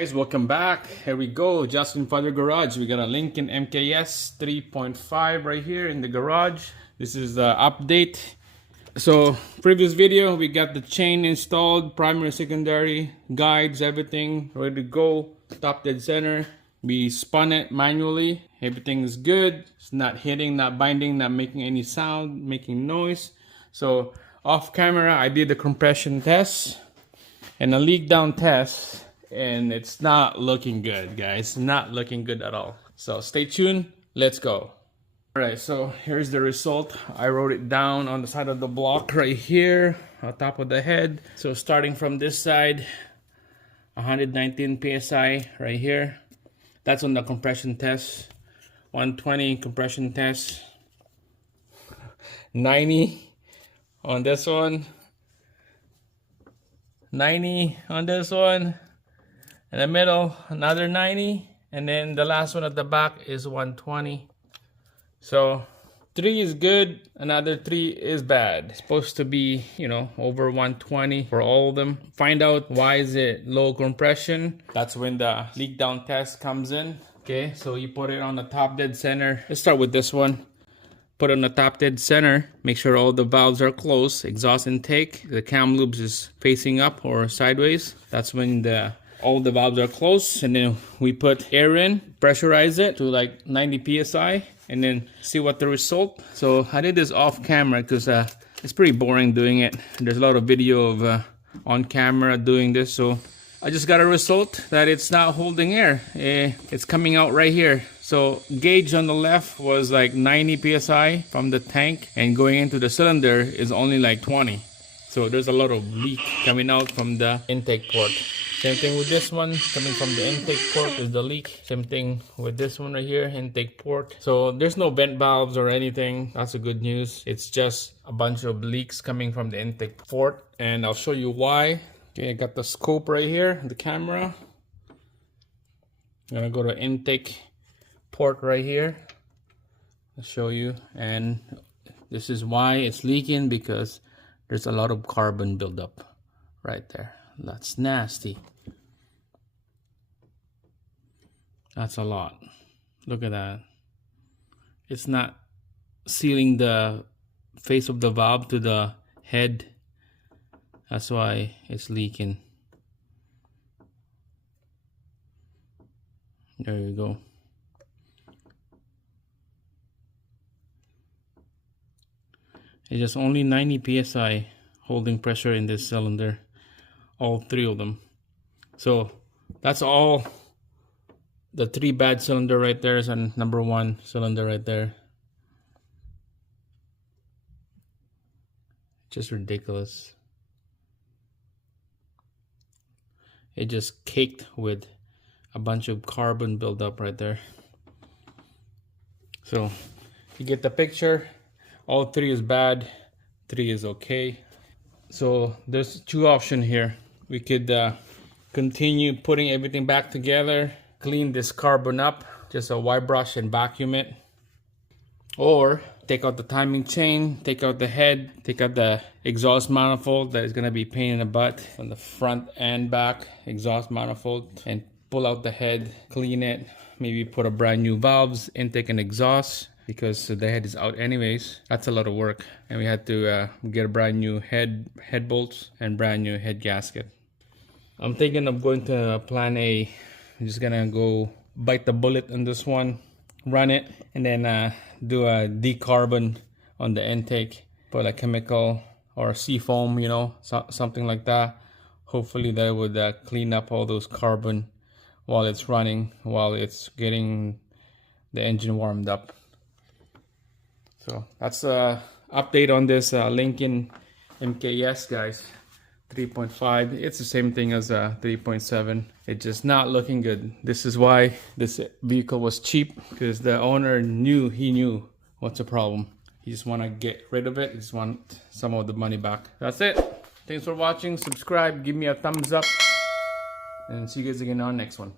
Guys, welcome back. Here we go, just in front of the garage. We got a Lincoln MKS 3.5 right here in the garage. This is the update. So previous video, we got the chain installed, primary, secondary, guides, everything ready to go. Top dead center. We spun it manually. Everything is good. It's not hitting, not binding, not making any sound, making noise. So off camera, I did the compression test and a leak down test. And it's not looking good, guys. Not looking good at all. So stay tuned. Let's go. All right, so here's the result. I wrote it down on the side of the block right here on top of the head. So starting from this side, 119 psi right here. That's on the compression test. 120 compression test. 90 on this one. 90 on this one. In the middle, another 90, and then the last one at the back is 120. So 3 is good, another 3 is bad. It's supposed to be, over 120 for all of them. Find out why is it low compression. That's when the leak down test comes in. Okay, so you put it on the top dead center. Let's start with this one. Put it on the top dead center. Make sure all the valves are closed. Exhaust intake, the cam loops is facing up or sideways. That's when all the valves are closed, and then we put air in, pressurize it to like 90 psi, and then see what the result. So I did this off camera because it's pretty boring doing it. There's a lot of video of on camera doing this, so I just got a result that it's not holding air. It's coming out right here. So gauge on the left was like 90 psi from the tank, and going into the cylinder is only like 20. So there's a lot of leak coming out from the intake port. Same thing with this one, coming from the intake port is the leak. Same thing with this one right here, intake port. So there's no vent valves or anything. That's the good news. It's just a bunch of leaks coming from the intake port, and I'll show you why. Okay, I got the scope right here, the camera. I'm gonna go to intake port right here. I'll show you, and this is why it's leaking, because there's a lot of carbon buildup right there. That's nasty. That's a lot. Look at that. It's not sealing the face of the valve to the head. That's why it's leaking. There you go. It's just only 90 psi holding pressure in this cylinder. All 3 of them. So that's all the 3 bad cylinder right there, and number 1 cylinder right there. Just ridiculous. It just caked with a bunch of carbon buildup right there. So you get the picture. All 3 is bad, 3 is okay. So there's 2 options here. We could continue putting everything back together, clean this carbon up, just a white brush and vacuum it. Or take out the timing chain, take out the head, take out the exhaust manifold that is gonna be pain in the butt from the front and back exhaust manifold, and pull out the head, clean it, maybe put a brand new valves, intake and exhaust, because the head is out anyways. That's a lot of work, and we had to get a brand new head bolts and brand new head gasket. I'm thinking of going to plan A. I'm just gonna go bite the bullet on this one, run it, and then do a decarbon on the intake, put a chemical or sea foam, something like that. Hopefully that would clean up all those carbon while it's running, while it's getting the engine warmed up. So that's a update on this Lincoln MKS, guys. 3.5. It's the same thing as 3.7. It's just not looking good. This is why this vehicle was cheap, because the owner knew what's the problem. He just want to get rid of it. He just want some of the money back. That's it. Thanks for watching. Subscribe, give me a thumbs up, and see you guys again on next one.